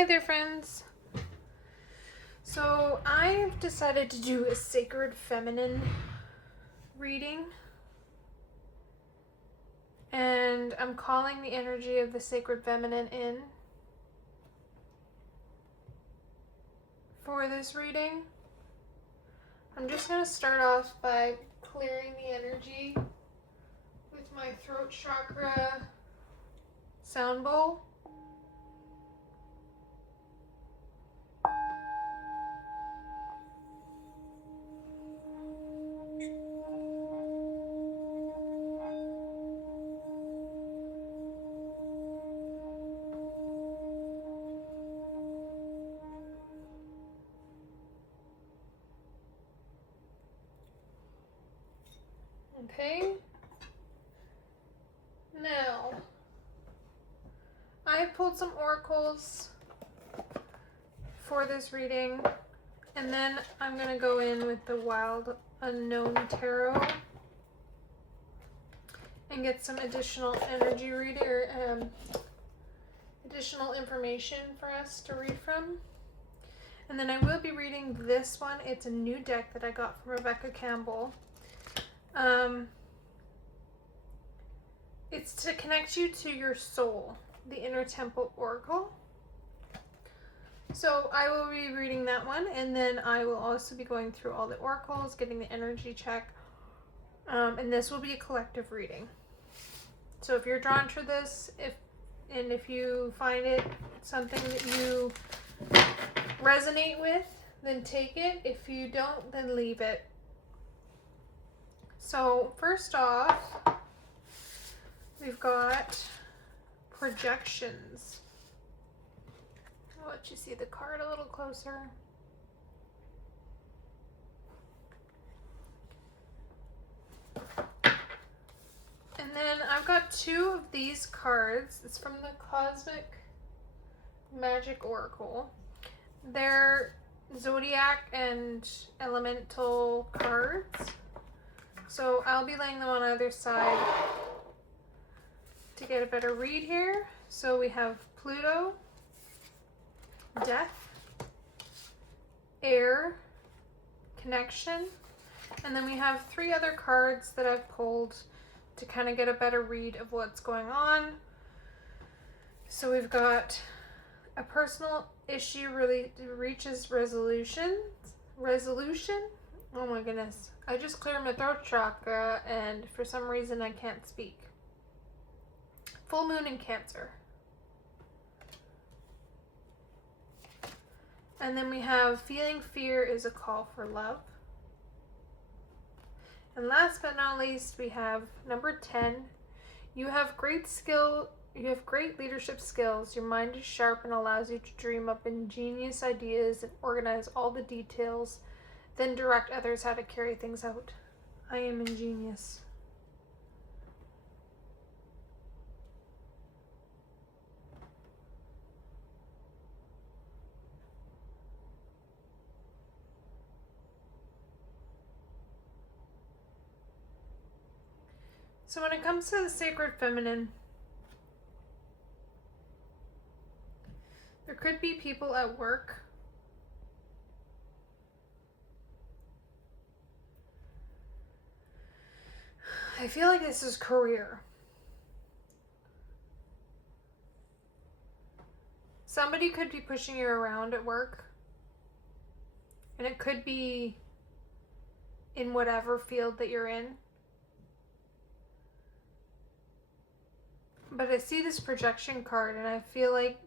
Hi there, friends. So I've decided to do a sacred feminine reading, and I'm calling the energy of the sacred feminine in for this reading. I'm just going to start off by clearing the energy with my throat chakra sound bowl. Okay. Now, I pulled some oracles for this reading, and then I'm going to go in with the Wild Unknown Tarot and get some additional energy reading or additional information for us to read from. And then I will be reading this one. It's a new deck that I got from Rebecca Campbell. It's to connect you to your soul, the Inner Temple Oracle. So I will be reading that one, and then I will also be going through all the oracles, getting the energy check, and this will be a collective reading. So if you're drawn to this, if you find it something that you resonate with, then take it. If you don't, then leave it. So first off, we've got projections. I'll let you see the card a little closer. And then I've got two of these cards. It's from the Cosmic Magic Oracle. They're zodiac and elemental cards. So I'll be laying them on either side to get a better read here. So we have Pluto, Death, Air, Connection, and then we have three other cards that I've pulled to kind of get a better read of what's going on. So we've got a personal issue really reaches resolution. Oh my goodness. I just cleared my throat chakra and for some reason I can't speak. Full moon in Cancer. And then we have feeling fear is a call for love. And last but not least, we have number 10. You have great leadership skills. Your mind is sharp and allows you to dream up ingenious ideas and organize all the details, then direct others how to carry things out. I am ingenious. So when it comes to the sacred feminine, there could be people at work I feel like this is career. Somebody could be pushing you around at work, and it could be in whatever field that you're in. But I see this projection card and I feel like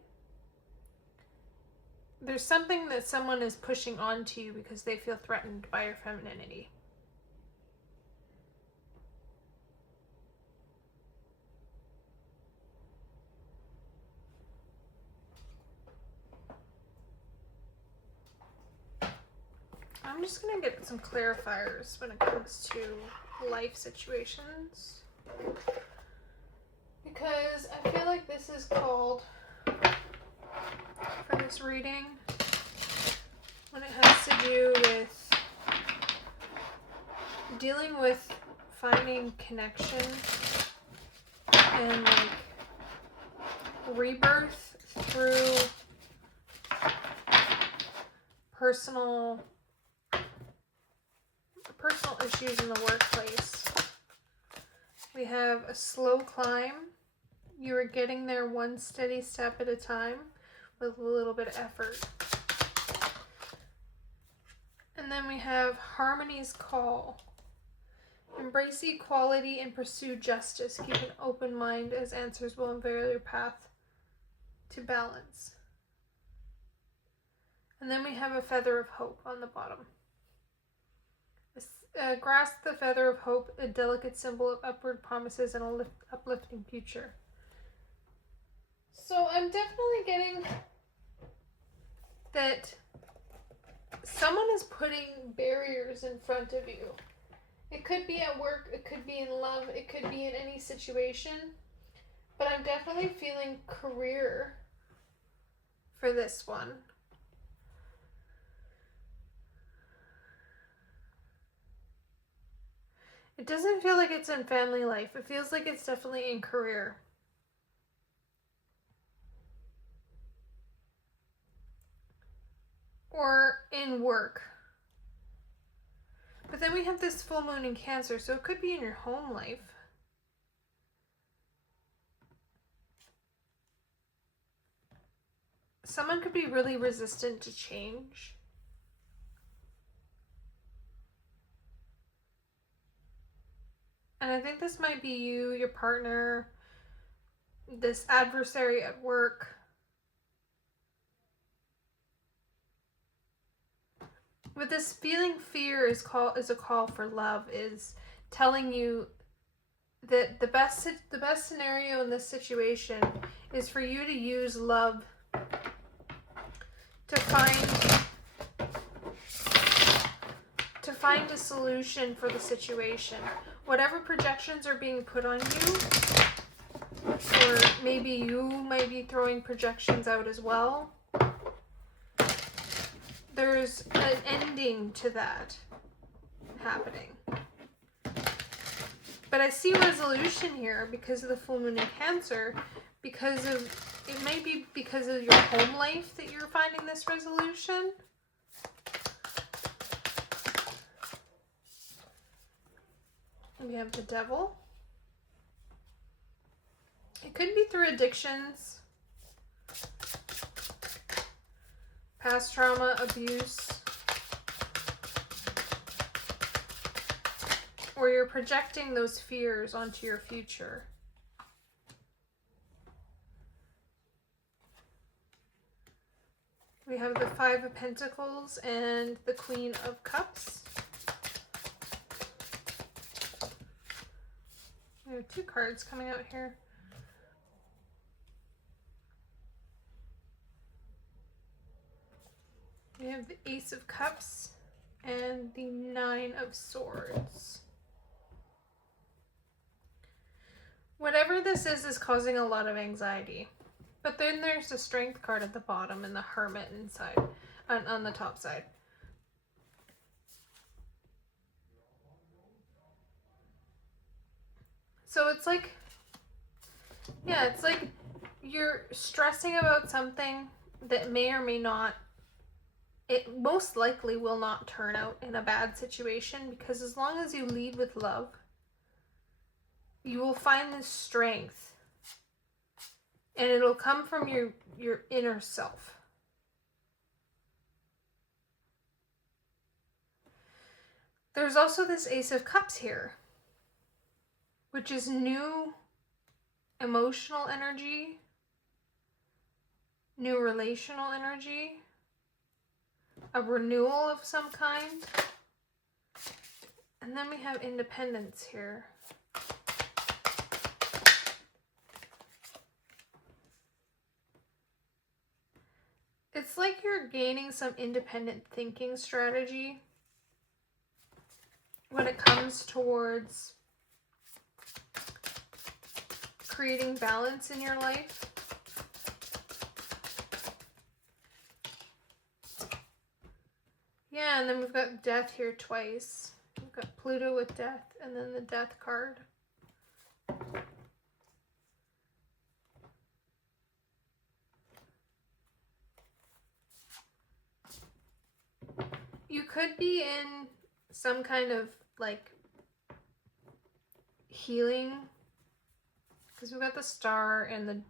there's something that someone is pushing onto you because they feel threatened by your femininity. I'm just going to get some clarifiers when it comes to life situations, because I feel like this is called, for this reading, when it has to do with dealing with finding connection and like rebirth through personal issues in the workplace. We have a slow climb. You are getting there one steady step at a time with a little bit of effort. And then we have harmony's call. Embrace equality and pursue justice. Keep an open mind as answers will unveil your path to balance. And then we have a feather of hope on the bottom. Grasp the feather of hope, a delicate symbol of upward promises and an uplifting future. So I'm definitely getting that someone is putting barriers in front of you. It could be at work, it could be in love, it could be in any situation. But I'm definitely feeling career for this one. It doesn't feel like it's in family life. It feels like it's definitely in career. Or in work. But then we have this full moon in Cancer, so it could be in your home life. Someone could be really resistant to change. And I think this might be you, your partner, this adversary at work. But this feeling fear is a call for love, is telling you that the best scenario in this situation is for you to use love to find a solution for the situation. Whatever projections are being put on you, or maybe you might be throwing projections out as well, there's an ending to that happening. But I see resolution here because of the full moon in Cancer, because of, it might be because of your home life that you're finding this resolution. We have the Devil. It could be through addictions, past trauma, abuse, or you're projecting those fears onto your future. We have the Five of Pentacles and the Queen of Cups. We have two cards coming out here. We have the Ace of Cups and the Nine of Swords. Whatever this is causing a lot of anxiety. But then there's the Strength card at the bottom and the Hermit inside, on the top side. So it's like, yeah, it's like you're stressing about something that may or may not, it most likely will not turn out in a bad situation, because as long as you lead with love, you will find this strength, and it'll come from your inner self. There's also this Ace of Cups here, which is new emotional energy, new relational energy, a renewal of some kind. And then we have Independence here. It's like you're gaining some independent thinking strategy when it comes towards creating balance in your life. Yeah, and then we've got Death here twice. We've got Pluto with Death, and then the Death card. You could be in some kind of like healing, because we've got the Star and the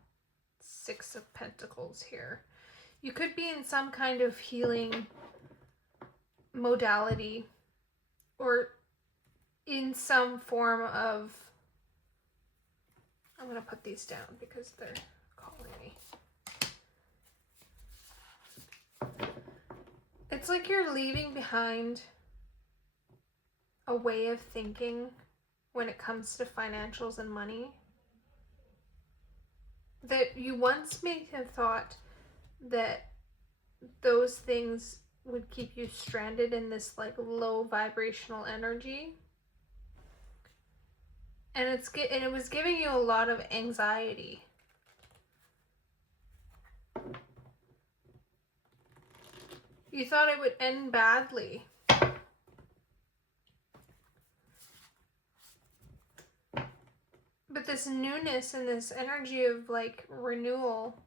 Six of Pentacles here. You could be in some kind of healing modality, or in some form of, I'm going to put these down because they're calling me. It's like you're leaving behind a way of thinking when it comes to financials and money that you once may have thought that those things would keep you stranded in this like low vibrational energy, and it was giving you a lot of anxiety. You thought it would end badly. But this newness and this energy of like renewal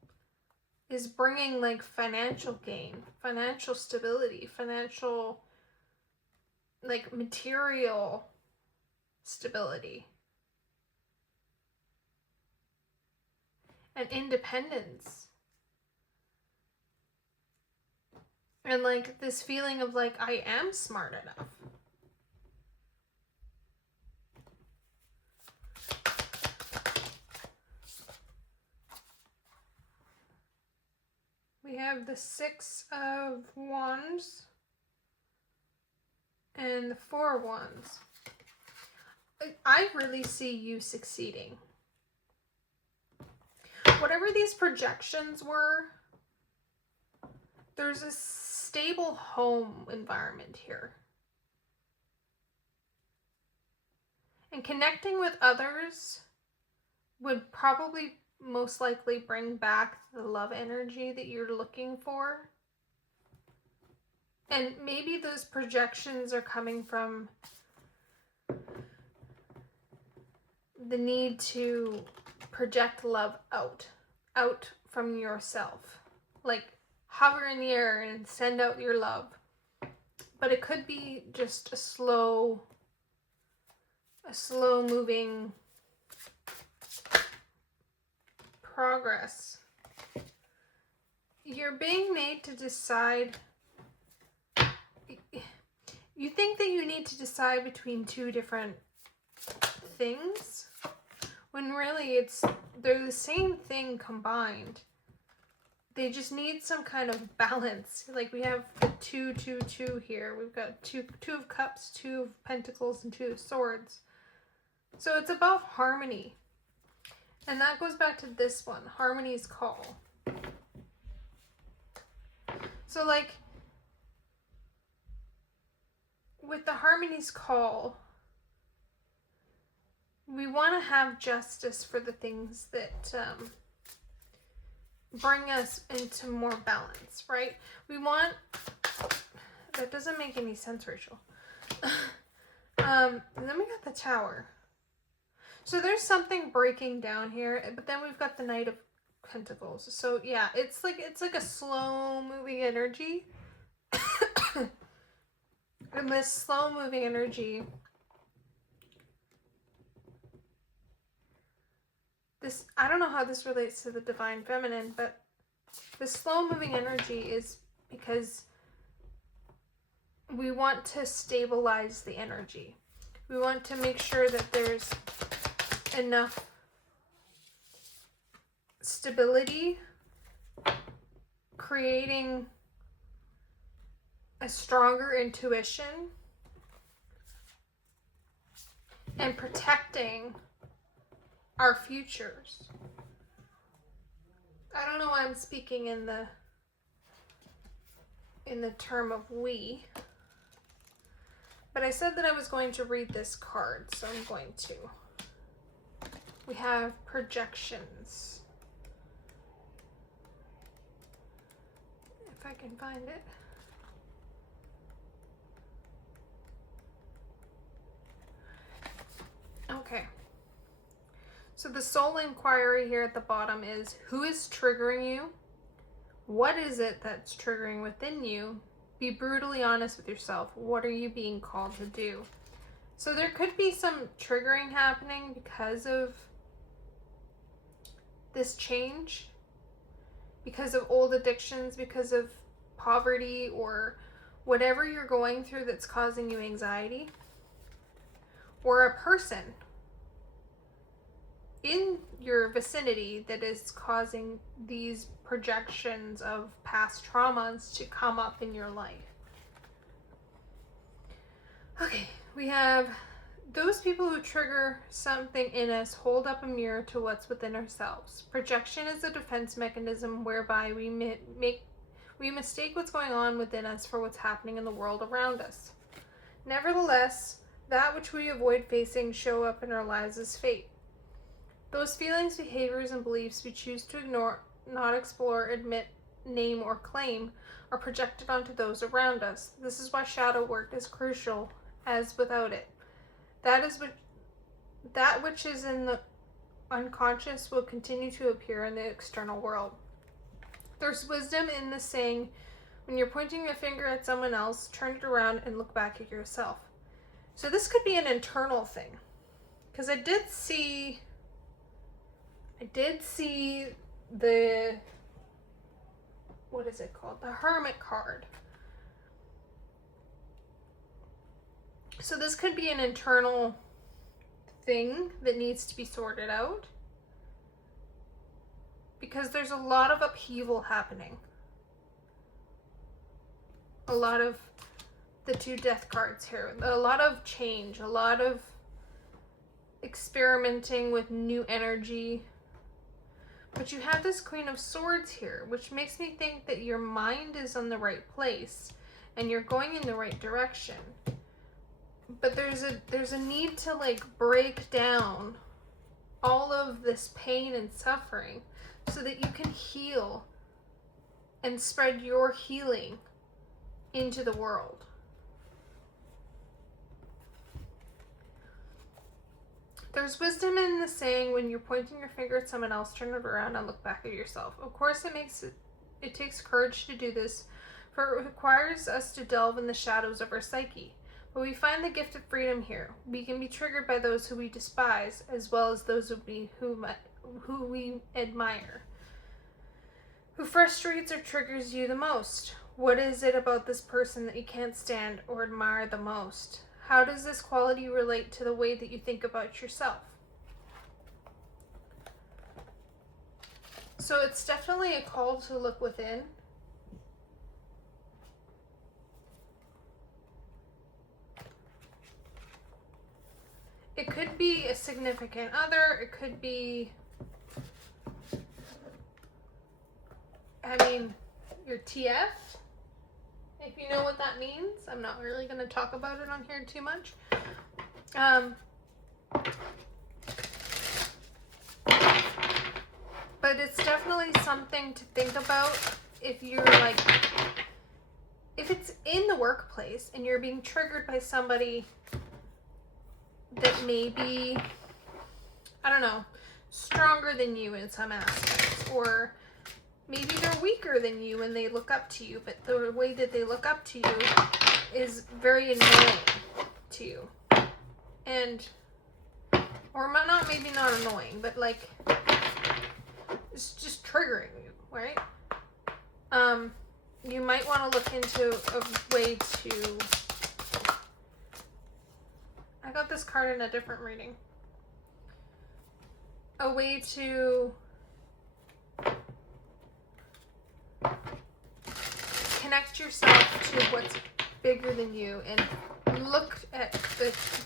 is bringing like financial gain, financial stability, financial, like material stability, and independence. And like this feeling of like, I am smart enough. We have the Six of Wands and the Four of Wands. I really see you succeeding. Whatever these projections were, there's a stable home environment here. And connecting with others would probably most likely bring back the love energy that you're looking for. And maybe those projections are coming from the need to project love out from yourself. Like hover in the air and send out your love. But it could be just a slow moving progress. You're being made to decide. You think that you need to decide between two different things, when really they're the same thing combined. They just need some kind of balance. Like we have the 2, 2, 2 here. We've got two of Cups, 2 of Pentacles, and 2 of Swords. So it's about harmony. And that goes back to this one, Harmony's Call. So like, with the Harmony's Call, we want to have justice for the things that bring us into more balance, right? We want, that doesn't make any sense, Rachel. And then we got the Tower. So there's something breaking down here, but then we've got the Knight of Pentacles. So yeah, it's like a slow moving energy. And this slow moving energy, I don't know how this relates to the Divine Feminine, but the slow moving energy is because we want to stabilize the energy. We want to make sure that there's enough stability, creating a stronger intuition, and protecting our futures. I don't know why I'm speaking in the term of we, but I said that I was going to read this card, so I'm going to. We have projections. If I can find it. Okay. So the soul inquiry here at the bottom is, who is triggering you? What is it that's triggering within you? Be brutally honest with yourself. What are you being called to do? So there could be some triggering happening because of this change, because of old addictions, because of poverty, or whatever you're going through that's causing you anxiety, or a person in your vicinity that is causing these projections of past traumas to come up in your life. Okay, we have those people who trigger something in us hold up a mirror to what's within ourselves. Projection is a defense mechanism whereby we mistake what's going on within us for what's happening in the world around us. Nevertheless, that which we avoid facing show up in our lives as fate. Those feelings, behaviors, and beliefs we choose to ignore, not explore, admit, name, or claim are projected onto those around us. This is why shadow work is crucial, as without it, that which is in the unconscious will continue to appear in the external world. There's wisdom in the saying, when you're pointing a finger at someone else, turn it around and look back at yourself. So this could be an internal thing, because I did see the, what is it called? The Hermit card. So this could be an internal thing that needs to be sorted out, because there's a lot of upheaval happening. A lot of the 2 death cards here. A lot of change, a lot of experimenting with new energy. But you have this Queen of Swords here, which makes me think that your mind is in the right place and you're going in the right direction. But there's a need to like break down all of this pain and suffering so that you can heal and spread your healing into the world. There's wisdom in the saying, when you're pointing your finger at someone else, turn it around and look back at yourself. Of course, it takes courage to do this, for it requires us to delve in the shadows of our psyche. But we find the gift of freedom here. We can be triggered by those who we despise, as well as those who we admire. Who frustrates or triggers you the most? What is it about this person that you can't stand or admire the most? How does this quality relate to the way that you think about yourself? So it's definitely a call to look within. It could be a significant other. It could be, your TF. If you know what that means. I'm not really going to talk about it on here too much. But it's definitely something to think about if you're like, if it's in the workplace and you're being triggered by somebody that may be, I don't know, stronger than you in some aspects, or maybe they're weaker than you and they look up to you, but the way that they look up to you is very annoying to you. And, or not, maybe not annoying, but like, it's just triggering you, right? You might want to look into a way to, I got this card in a different reading, a way to connect yourself to what's bigger than you and look at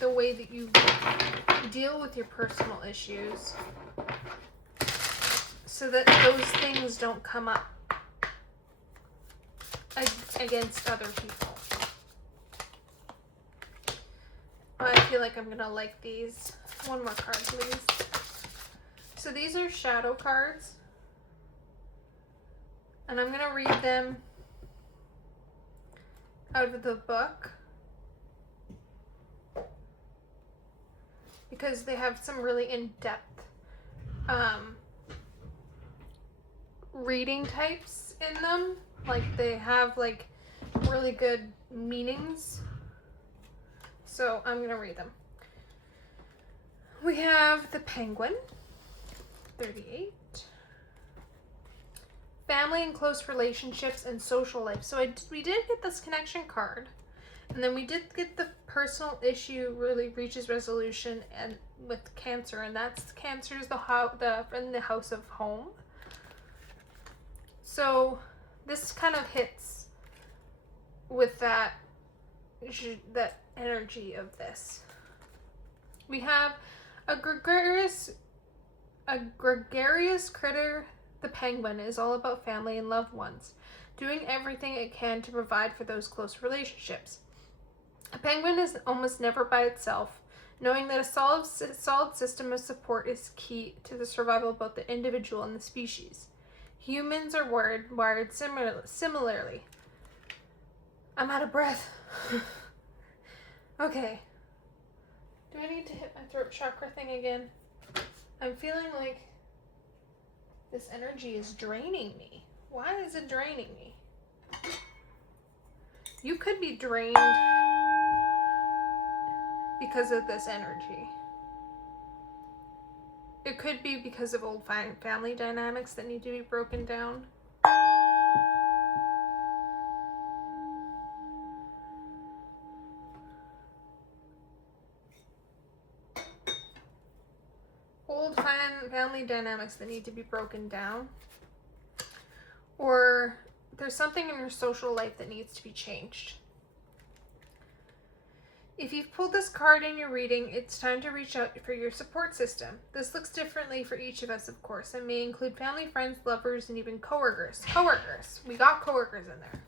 the way that you deal with your personal issues so that those things don't come up against other people. I feel like I'm gonna like these. One more card, please. So these are shadow cards, and I'm gonna read them out of the book because they have some really in-depth reading types in them. Like they have like really good meanings. So I'm going to read them. We have the Penguin, 38. Family and close relationships and social life. So we did get this connection card. And then we did get the personal issue really reaches resolution and with Cancer. And that's Cancer is in the house of home. So this kind of hits with that energy of this. We have a gregarious critter. The Penguin is all about family and loved ones, doing everything it can to provide for those close relationships. A penguin is almost never by itself, knowing that a solid system of support is key to the survival of both the individual and the species. Humans are wired similarly. I'm out of breath. Okay. Do I need to hit my throat chakra thing again? I'm feeling like this energy is draining me. Why is it draining me? You could be drained because of this energy. It could be because of old family dynamics that need to be broken down. Old family dynamics that need to be broken down. Or there's something in your social life that needs to be changed. If you've pulled this card in your reading, it's time to reach out for your support system. This looks differently for each of us, of course, and may include family, friends, lovers, and even coworkers. We got coworkers in there.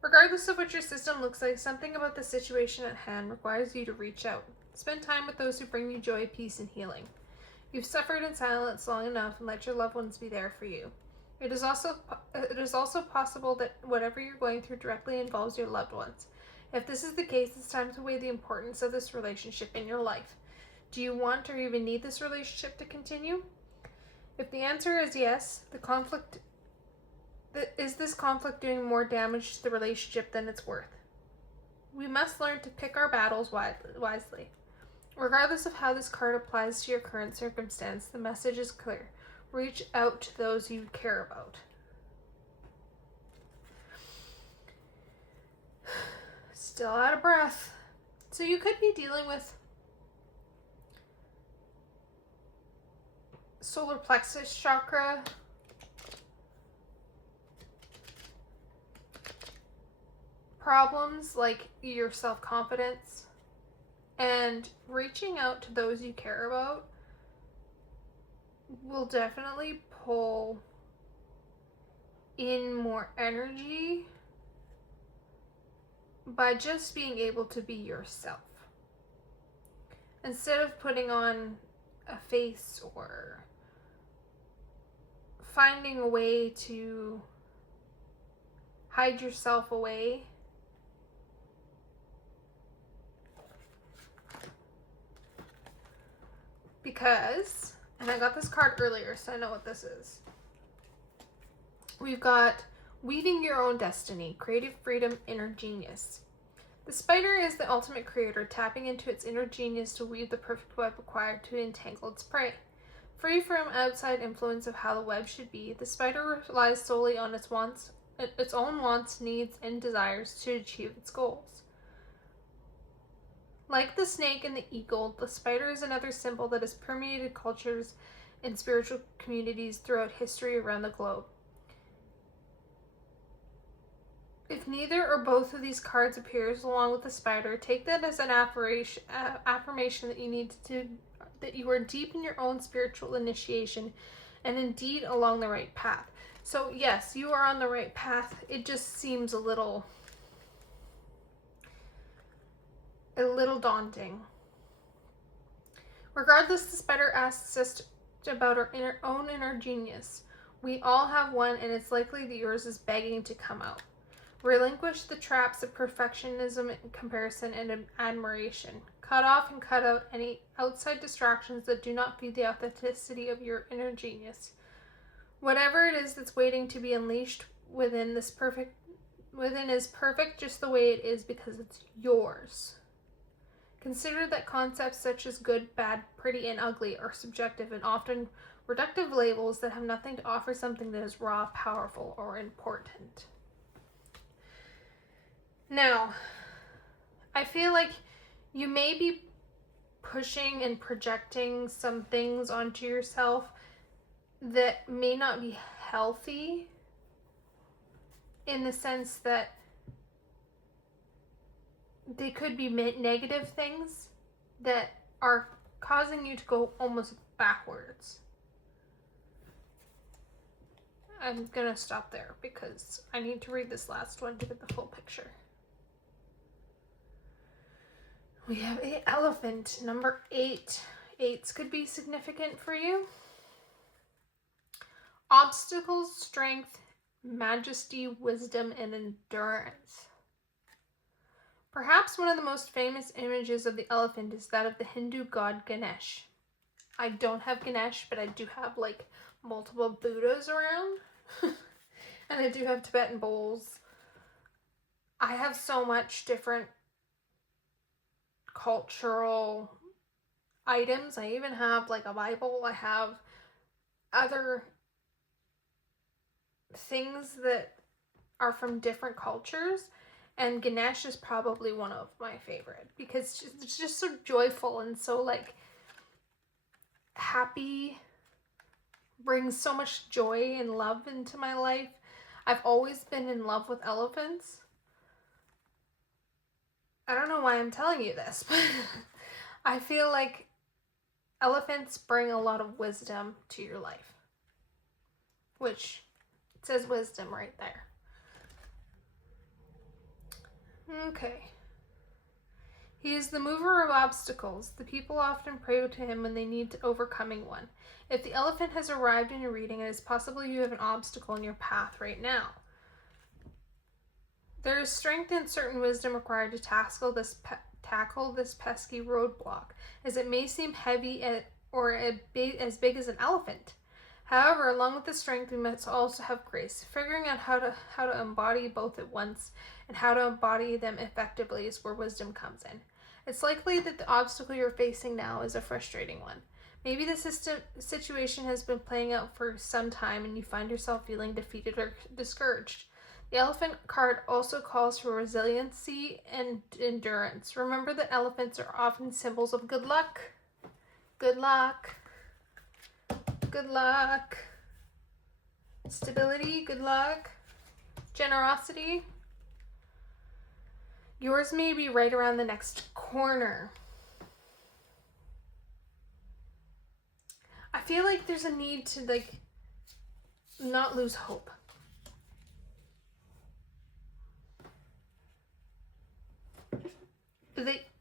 Regardless of what your system looks like, something about the situation at hand requires you to reach out. Spend time with those who bring you joy, peace, and healing. You've suffered in silence long enough, and let your loved ones be there for you. It is also possible that whatever you're going through directly involves your loved ones. If this is the case, it's time to weigh the importance of this relationship in your life. Do you want or even need this relationship to continue? If the answer is yes, is this conflict doing more damage to the relationship than it's worth? We must learn to pick our battles wisely. Regardless of how this card applies to your current circumstance, the message is clear. Reach out to those you care about. Still out of breath. So you could be dealing with solar plexus chakra, problems like your self-confidence, and reaching out to those you care about will definitely pull in more energy by just being able to be yourself. Instead of putting on a face or finding a way to hide yourself away, because, and I got this card earlier, so I know what this is. We've got weaving your own destiny, creative freedom, inner genius. The spider is the ultimate creator, tapping into its inner genius to weave the perfect web required to entangle its prey. Free from outside influence of how the web should be, the spider relies solely on its own wants, needs, and desires to achieve its goals. Like the snake and the eagle, the spider is another symbol that has permeated cultures and spiritual communities throughout history around the globe. If neither or both of these cards appears along with the spider, take that as an affirmation that you are deep in your own spiritual initiation and indeed along the right path. So yes, you are on the right path. It just seems a little daunting. Regardless, the spider asks us about our own inner genius. We all have one, and it's likely that yours is begging to come out. Relinquish the traps of perfectionism, comparison, and admiration. Cut off and cut out any outside distractions that do not feed the authenticity of your inner genius. Whatever it is that's waiting to be unleashed within this perfect within is perfect just the way it is because it's yours. Consider that concepts such as good, bad, pretty, and ugly are subjective and often reductive labels that have nothing to offer something that is raw, powerful, or important. Now, I feel like you may be pushing and projecting some things onto yourself that may not be healthy, in the sense that they could be negative things that are causing you to go almost backwards. I'm gonna stop there because I need to read this last one to get the full picture. We have an elephant, number 8. 8s could be significant for you. Obstacles, strength, majesty, wisdom, and endurance. Perhaps one of the most famous images of the elephant is that of the Hindu god Ganesh. I don't have Ganesh, but I do have like multiple Buddhas around. And I do have Tibetan bowls. I have so much different cultural items. I even have like a Bible. I have other things that are from different cultures, and Ganesh is probably one of my favorite because it's just so joyful and so like happy, brings so much joy and love into my life. I've always been in love with elephants. I don't know why I'm telling you this, but I feel like elephants bring a lot of wisdom to your life, which it says wisdom right there. Okay. He is the mover of obstacles. The people often pray to him when they need overcoming one. If the elephant has arrived in your reading, it is possible you have an obstacle in your path right now. There is strength and certain wisdom required to tackle this pesky roadblock, as it may seem heavy or as big as an elephant. However, along with the strength, we must also have grace. Figuring out how to embody both at once and how to embody them effectively is where wisdom comes in. It's likely that the obstacle you're facing now is a frustrating one. Maybe the situation has been playing out for some time and you find yourself feeling defeated or discouraged. The elephant card also calls for resiliency and endurance. Remember that elephants are often symbols of good luck. Good luck. Good luck. Stability, good luck. Generosity. Yours may be right around the next corner. I feel like there's a need to not lose hope.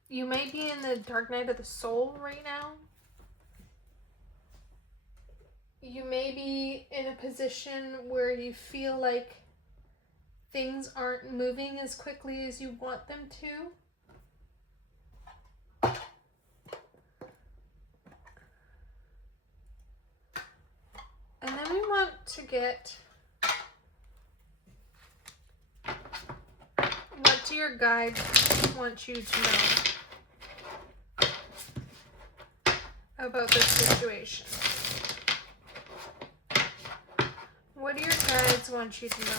You may be in the dark night of the soul right now. You may be in a position where you feel like things aren't moving as quickly as you want them to. And then we want to get, what do your guides want you to know about this situation? What do your guides want you to know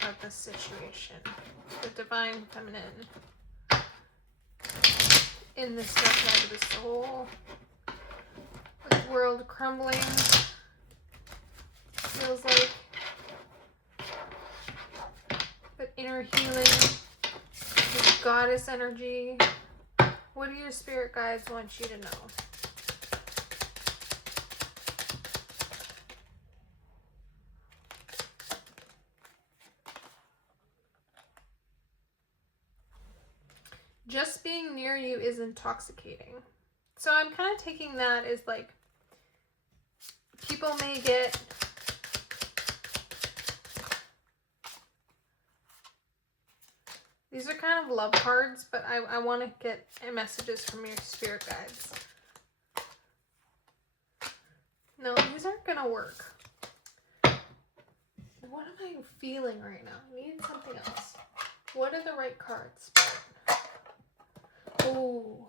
about this situation? The divine feminine in this dark night of the soul, the world crumbling, feels like, but inner healing, this goddess energy. What do your spirit guides want you to know? Just being near you is intoxicating. So I'm kind of taking that as like, people may get these are kind of love cards, but I want to get messages from your spirit guides. No, these aren't gonna work. What am I feeling right now? I need something else. What are the right cards? Ooh.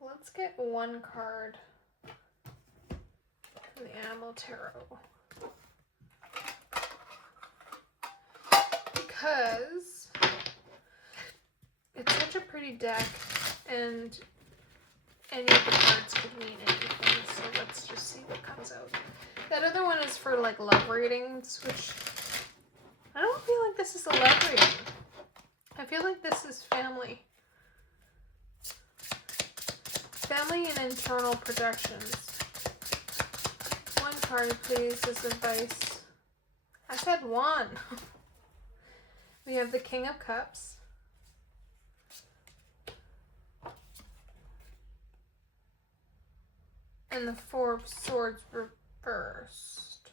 Let's get one card from the Animal Tarot. Because it's such a pretty deck and any of the cards could mean anything. So let's just see what comes out. That other one is for like love readings, which I don't feel like this is a love reading. I feel like this is family. Family and internal projections. One card, please, as advice. I said one. We have the King of Cups. And the Four of Swords reversed.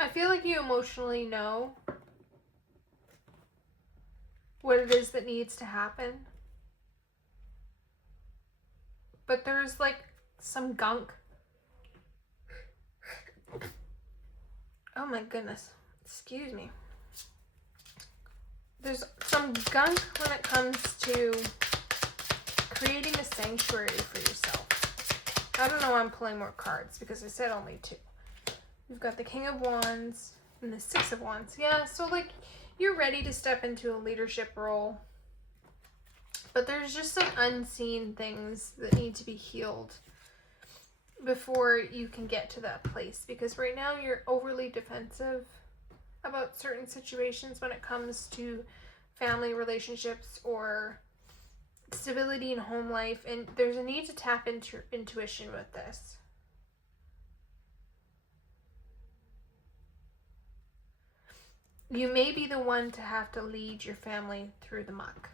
I feel like you emotionally know what it is that needs to happen. But there's like some gunk. Oh my goodness. Excuse me. There's some gunk when it comes to creating a sanctuary for yourself. I don't know why I'm pulling more cards because I said only two. We've got the King of Wands and the Six of Wands. Yeah, so like you're ready to step into a leadership role. But there's just some unseen things that need to be healed before you can get to that place. Because right now you're overly defensive about certain situations when it comes to family relationships or stability in home life. And there's a need to tap into your intuition with this. You may be the one to have to lead your family through the muck.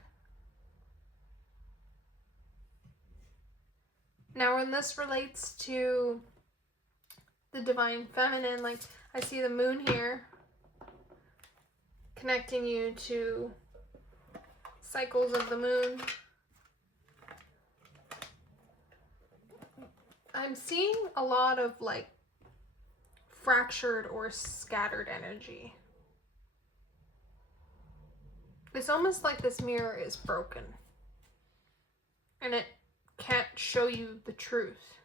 Now, when this relates to the divine feminine, like I see the moon here connecting you to cycles of the moon. I'm seeing a lot of like fractured or scattered energy. It's almost like this mirror is broken and it can't show you the truth.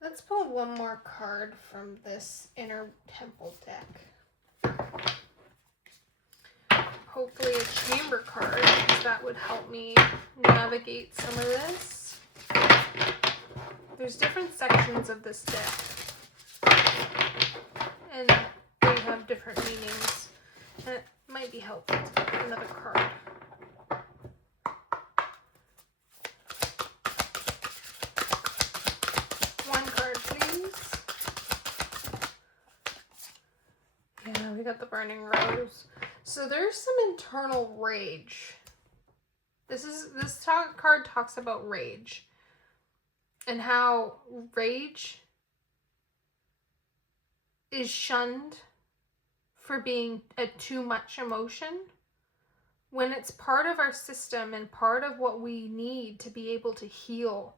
Let's pull one more card from this Inner Temple deck. Hopefully a chamber card, because that would help me navigate some of this. There's different sections of this deck, and they have different meanings, and it might be helpful to pick another card. One card, please. Yeah, we got the Burning Rose. So there's some internal rage. This card talks about rage and how rage is shunned for being a too much emotion when it's part of our system and part of what we need to be able to heal,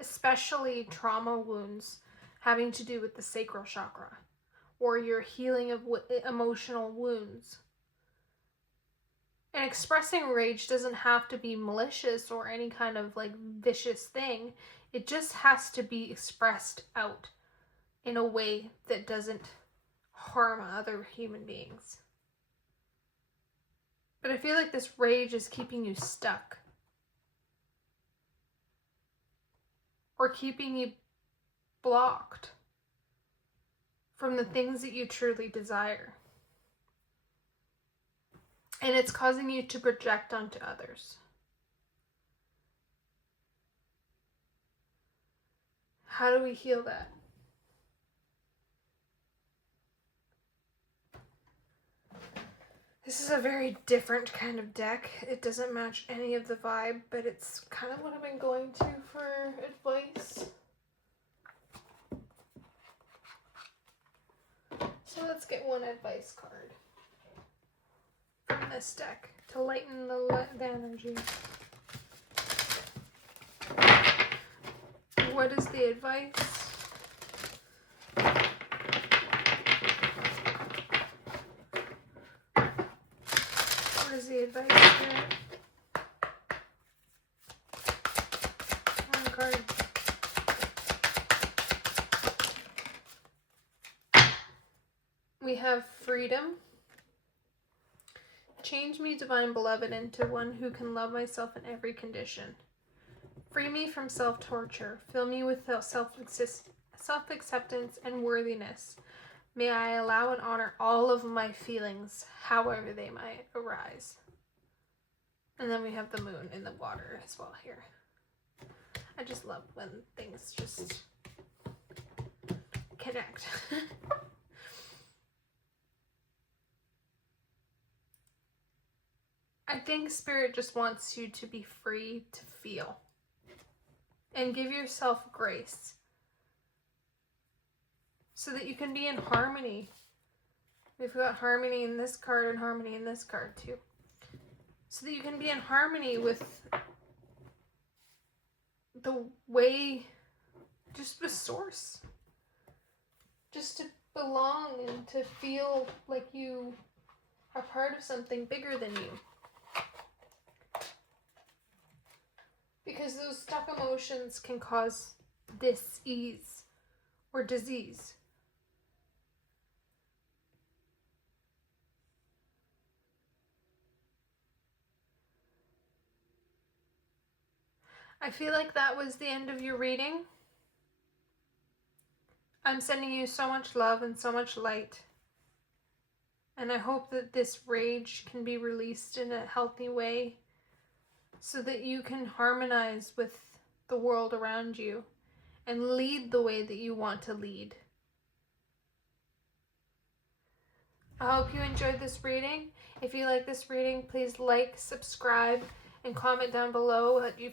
especially trauma wounds having to do with the sacral chakra or your healing of emotional wounds. And expressing rage doesn't have to be malicious or any kind of like vicious thing. It just has to be expressed out in a way that doesn't harm other human beings. But I feel like this rage is keeping you stuck. Or keeping you blocked from the things that you truly desire. And it's causing you to project onto others. How do we heal that? This is a very different kind of deck. It doesn't match any of the vibe, but it's kind of what I've been going to for advice. So let's get one advice card. this deck to lighten the energy. What is the advice? What is the advice here? One card. We have freedom. Change me, divine beloved, into one who can love myself in every condition. Free me from self-torture. Fill me with self-acceptance and worthiness. May I allow and honor all of my feelings, however they might arise. And then we have the moon in the water as well here. I just love when things just connect. I think Spirit just wants you to be free to feel. And give yourself grace. So that you can be in harmony. We've got harmony in this card and harmony in this card too. So that you can be in harmony with the way, just with source. Just to belong and to feel like you are part of something bigger than you. Because those stuck emotions can cause dis-ease or disease. I feel like that was the end of your reading. I'm sending you so much love and so much light. And I hope that this rage can be released in a healthy way so that you can harmonize with the world around you and lead the way that you want to lead. I hope you enjoyed this reading. If you like this reading, please like, subscribe, and comment down below what you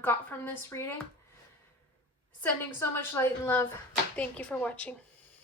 got from this reading. Sending so much light and love. Thank you for watching.